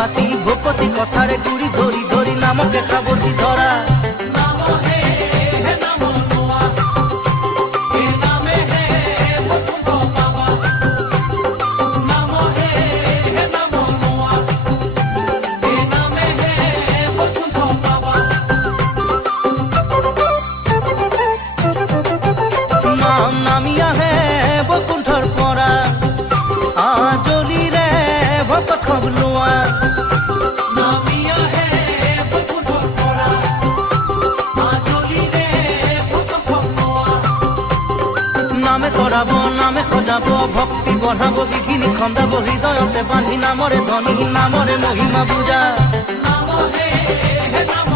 পাতি ভূপতি কথাৰে গুড়ি ধৰি ধৰি নামকে খাবতি ধৰা নামিয়া হে বকুণ্ঠৰ পৰা আজলি ৰে ভকত খবলোৱা নামিয়া হে বকুণ্ঠৰ পৰা আজলি ৰে ভকত খবলোৱা নামে কৰাব নামে সজাব ভক্তি বঢ়াব বিঘিনি খন্দাব হৃদয়তে বান্ধি নামৰে ধনী নামৰে মহিমা পূজা নাম হে নাম